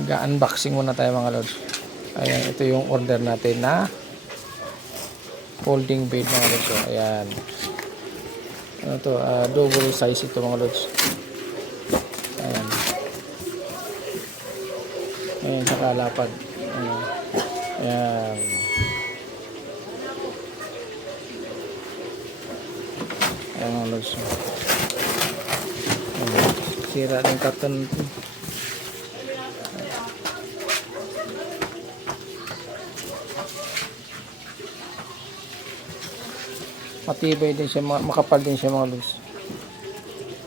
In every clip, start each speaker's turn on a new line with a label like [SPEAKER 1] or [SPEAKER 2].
[SPEAKER 1] mag-unboxing muna tayo mga lord ayan ito yung order natin na folding bed mga lord ayan. Ano to? Uh, double size ito mga lords. Ayan, saka lapad. Ayan. Ayan. Ayan mga lods. Sira na yung carton. Matibay din siya, makapal din siya mga lods.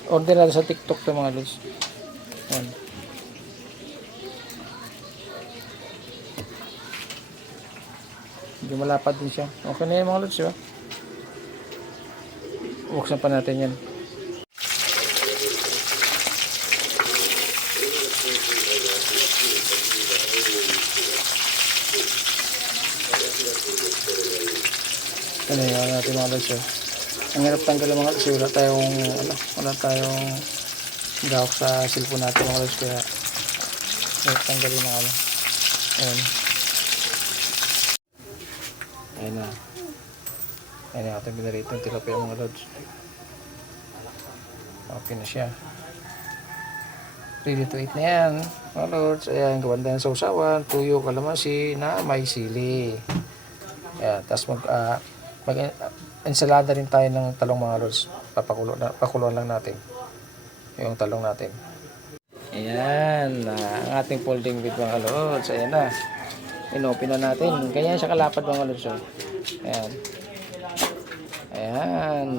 [SPEAKER 1] Order sa TikTok to mga lods. Ayan. Medyo malapad din siya. Okay na yan mga lods, diba? Buksan pa natin yan. Ano yun natin mga lods, oh. Ang hirap tanggalin mga lods, eh. wala tayong, ano, wala tayong gawak sa cellphone natin mga lods, kaya hirap tanggalin na ano. Ayan. Ayan na. Ayan na ating binarito yung tilapia mga lods. Okay na siya. Ready to eat na yan. Mga lods. Ayan, gawanda ng sausawan, tuyo, kalamansi na may sili. Ayan, tapos mag, ah, mag ensalada rin tayo ng talong mga lods. Papakulo na, pakuluan lang natin. Yung talong natin. Ayan, ah, ang ating folding bed mga lods. Ayan na. Inopen na natin. Ganyan siya kalapad mga oh. Ayan. Ayan.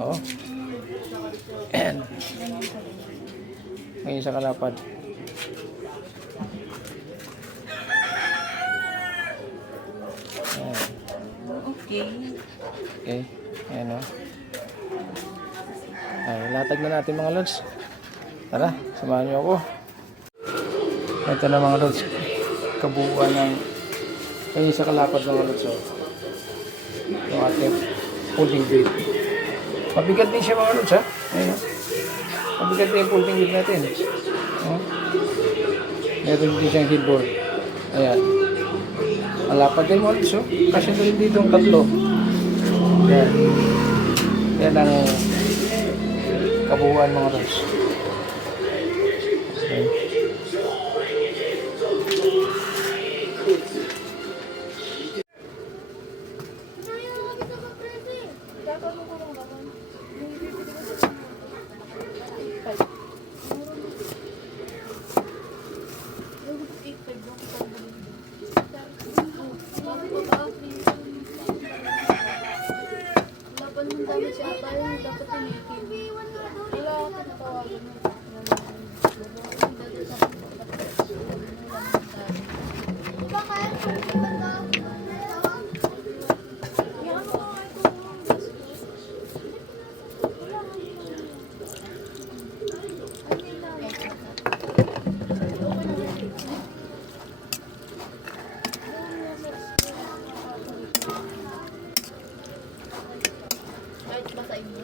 [SPEAKER 1] Oh. Ayan. Ganyan siya kalapad. Ayan.
[SPEAKER 2] Okay.
[SPEAKER 1] Okay. Ayan o. Ay, latag na natin mga lods. Tara, samahan niyo ako. Ito na mga lods. Kabuuan ng ayun sa kalapad mga lods. Oh. Yung ating folding bed. Mabigat din siya mga lods ha. Ayun. Mabigat din yung folding bed natin. Oh. Meron din siyang headboard. Ayan. Malapad din mga lods. Oh. Kasi rin dito ang tatlo. Yan. Yan ang kabuuan mga lods. Okay.
[SPEAKER 3] Dami siya tayo, dapat. Wala ako natawagan ba sa inyo?